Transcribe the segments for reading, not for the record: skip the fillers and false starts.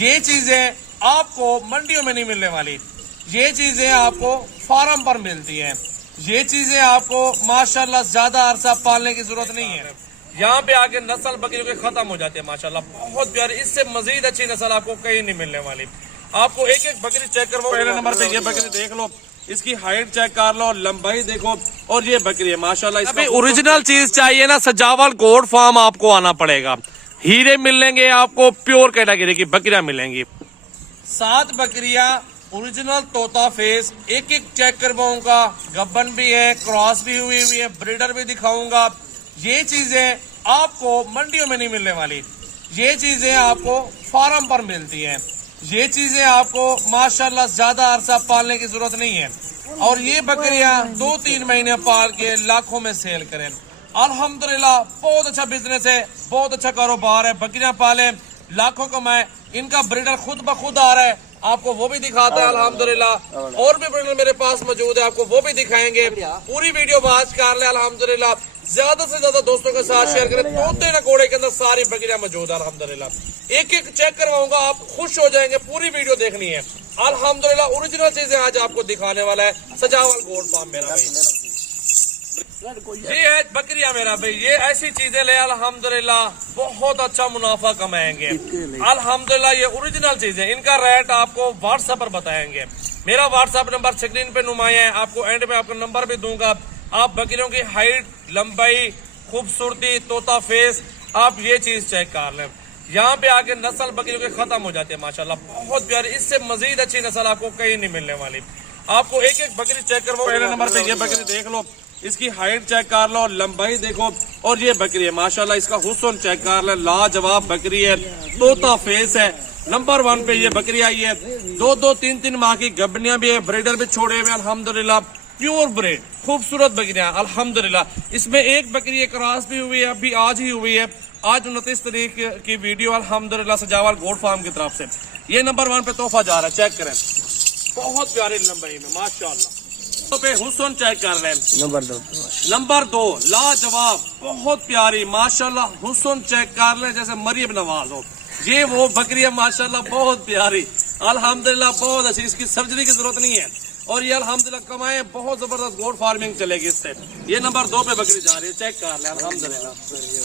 ये चीजें आपको मंडियों में नहीं मिलने वाली, ये चीजें आपको फार्म पर मिलती हैं। ये चीजें आपको माशाल्लाह ज्यादा अरसा पालने की जरूरत नहीं है। यहाँ पे आके नस्ल बकरियों के खत्म हो जाती है माशाल्लाह, बहुत प्यारी। इससे मजीद अच्छी नस्ल आपको कहीं नहीं मिलने वाली। आपको एक एक बकरी चेक करवाओ। पहले नंबर पे ये बकरी देख लो, इसकी हाइट चेक कर लो, लंबाई देखो, और ये बकरी है माशाल्लाह। अभी ओरिजिनल चीज चाहिए ना, सजावल गोट फार्म आपको आना पड़ेगा। हीरे मिलेंगे आपको, प्योर कैटेगरी की बकरियां मिलेंगी। 7 बकरियां ओरिजिनल तोता फेस, एक एक चेक करवाऊंगा। गब्बन भी है, क्रॉस भी हुई है, ब्रीडर भी दिखाऊंगा। ये चीजें आपको मंडियों में नहीं मिलने वाली, ये चीजें आपको फार्म पर मिलती हैं। ये चीजें आपको माशाल्लाह ज्यादा अरसा पालने की जरूरत नहीं है। और ये बकरियां 2-3 महीने पाल के लाखों में सेल करें। अल्हम्दुलिल्लाह बहुत अच्छा बिजनेस है, बहुत अच्छा कारोबार है। बकरियां पाले, लाखों कमाए। इनका ब्रीडर खुद ब खुद आ रहा है, आपको वो भी दिखाता है अल्हम्दुलिल्लाह। और भी ब्रीडर मेरे पास मौजूद है, आपको वो भी दिखाएंगे। पूरी वीडियो बात कर ले अल्हम्दुलिल्लाह। ज्यादा से ज्यादा दोस्तों के साथ शेयर करें। तोते न घोड़े के अंदर सारी बकरियां मौजूद है अल्हम्दुलिल्लाह। एक एक चेक करवाऊंगा, आप खुश हो जाएंगे। पूरी वीडियो देखनी है अल्हम्दुलिल्लाह। ओरिजिनल चीजें आज आपको दिखाने वाला है सजावल गोट फार्म मेरा भाई। ये है बकरियां मेरा भाई, ये ऐसी चीजें ले अल्हम्दुलिल्लाह बहुत अच्छा मुनाफा कमाएंगे अल्हम्दुलिल्लाह। ये ओरिजिनल चीजें, इनका रेट आपको व्हाट्सएप पर बताएंगे। मेरा व्हाट्सएप नंबर स्क्रीन पे नुमाया है, आपको एंड में आपका नंबर भी दूंगा। आप बकरियों की हाइट, लंबाई, खूबसूरती, तोता फेस, आप ये चीज चेक कर लें। यहाँ पे आके नस्ल बकरियों के खत्म हो जाती है माशाल्लाह, बहुत प्यारी। इससे मजीद अच्छी नस्ल आपको कहीं नहीं मिलने वाली। आपको एक एक बकरी चेक करवाओ। पहले नंबर पे ये बकरी देख लो, इसकी हाइट चेक कर लो, लंबाई देखो, और ये बकरी है माशाल्लाह। इसका हुस्न चेक कर ले, लाजवाब बकरी है, तोता फेस है। नंबर 1 पे ये बकरी आई है। 2-2, 3-3 माह की गब्बनियां भी है, ब्रीडर भी छोड़े हुए अल्हम्दुलिल्लाह। प्योर ब्रीड, खूबसूरत बकरियां अल्हम्दुलिल्लाह। इसमें एक बकरी क्रॉस भी हुई है, अभी आज ही हुई है। आज 29 तारीख की वीडियो अल्हम्दुलिल्लाह सजावल गोट फार्म की तरफ से। ये नंबर 1 पे तोहफा जा रहा है, चेक करें, बहुत प्यारी लंबाई में माशाल्लाह। तो पे हुस्न चेक कर रहे हैं। नंबर 2 लाजवाब, बहुत प्यारी माशाल्लाह। हुस्न चेक कर ले जैसे मरियम नवाज हो। ये वो बकरी है माशाल्लाह, बहुत प्यारी अल्हम्दुलिल्लाह, बहुत अच्छी। इसकी सर्जरी की जरूरत नहीं है। और ये अल्हम्दुलिल्लाह कमाए, बहुत जबरदस्त गोट फार्मिंग चलेगी इससे। ये नंबर 2 पे बकरी जा रही है, चेक कर ले अल्हम्दुलिल्लाह।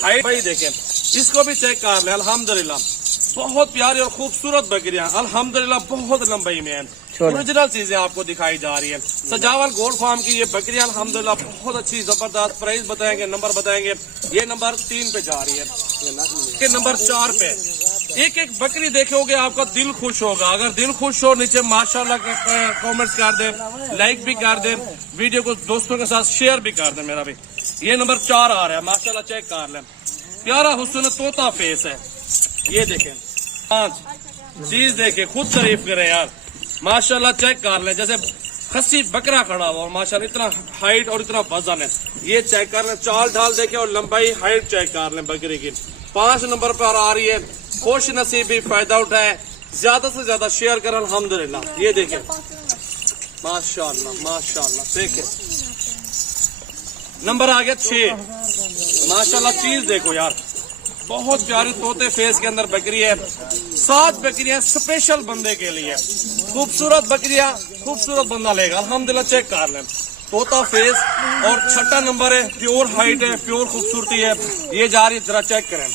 हाइट भाई देखें, इसको भी चेक कर ले अल्हम्दुलिल्लाह, बहुत प्यारी और खूबसूरत बकरियां अल्हम्दुलिल्लाह, बहुत लंबाई में है। ओरिजिनल चीजें आपको दिखाई जा रही है सजावल गोट फार्म की। ये बकरियां अल्हम्दुलिल्लाह बहुत अच्छी जबरदस्त। प्राइस बताएंगे, नंबर बताएंगे। ये नंबर 3 पे जा रही है, ये नंबर 4 पे। एक एक बकरी देखोगे आपका दिल खुश होगा। अगर दिल खुश हो, नीचे माशाल्लाह कमेंट्स कर दे, लाइक भी कर दे, वीडियो को दोस्तों के साथ शेयर भी कर दे मेरा भी। ये नंबर 4 आ रहा है माशाल्लाह, चेक कर लें, प्यारा हुस्न तोता फेस है। ये देखें, 5 चीज देखे, खुद तारीफ करें यार माशाल्लाह। चेक कर लें, जैसे खस्सी बकरा खड़ा हुआ माशाल्लाह, इतना हाइट और इतना वजन है। ये चेक कर लें, चाल ढाल देखे और लंबाई, हाइट चेक कर लें बकरी की। 5 नंबर पर आ रही है। खुश नसीब भी फायदा उठाए, ज्यादा से ज्यादा शेयर करें अल्हम्दुलिल्लाह। ये देखें माशाल्लाह माशाल्लाह, देखें नंबर आ गया 6 माशाल्लाह। चीज देखो यार, बहुत प्यारी तोते फेस के अंदर बकरी है। 7 बकरियां स्पेशल बंदे के लिए, खूबसूरत बकरियां, खूबसूरत बंदा लेगा अल्हम्दुलिल्लाह। चेक कर लें, तोता फेस और 6 नंबर है, प्योर हाइट है, प्योर खूबसूरती है। ये जा रही है, जरा चेक करें।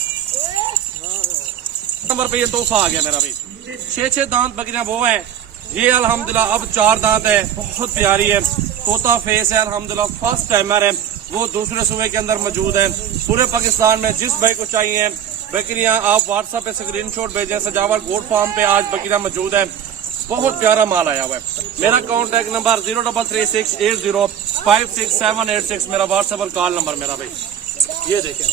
नंबर पे ये तोहफा आ गया मेरा भाई। 6 दांत बकरियां वो है। ये अल्हम्दुलिल्लाह अब 4 दांत है, बहुत प्यारी है, तोता फेस है अल्हम्दुलिल्लाह। फर्स्ट टाइमर है, वो दूसरे सूबे के अंदर मौजूद है। पूरे पाकिस्तान में जिस भाई को चाहिए बकरियां, आप व्हाट्सएप पे स्क्रीनशॉट भेजें। सजावल गोट फार्म पे आज बकरियां मौजूद है, बहुत प्यारा माल आया हुआ है। मेरा कॉन्टेक्ट नंबर 033680566786 मेरा व्हाट्सएप और कॉल नंबर मेरा भाई। ये देखें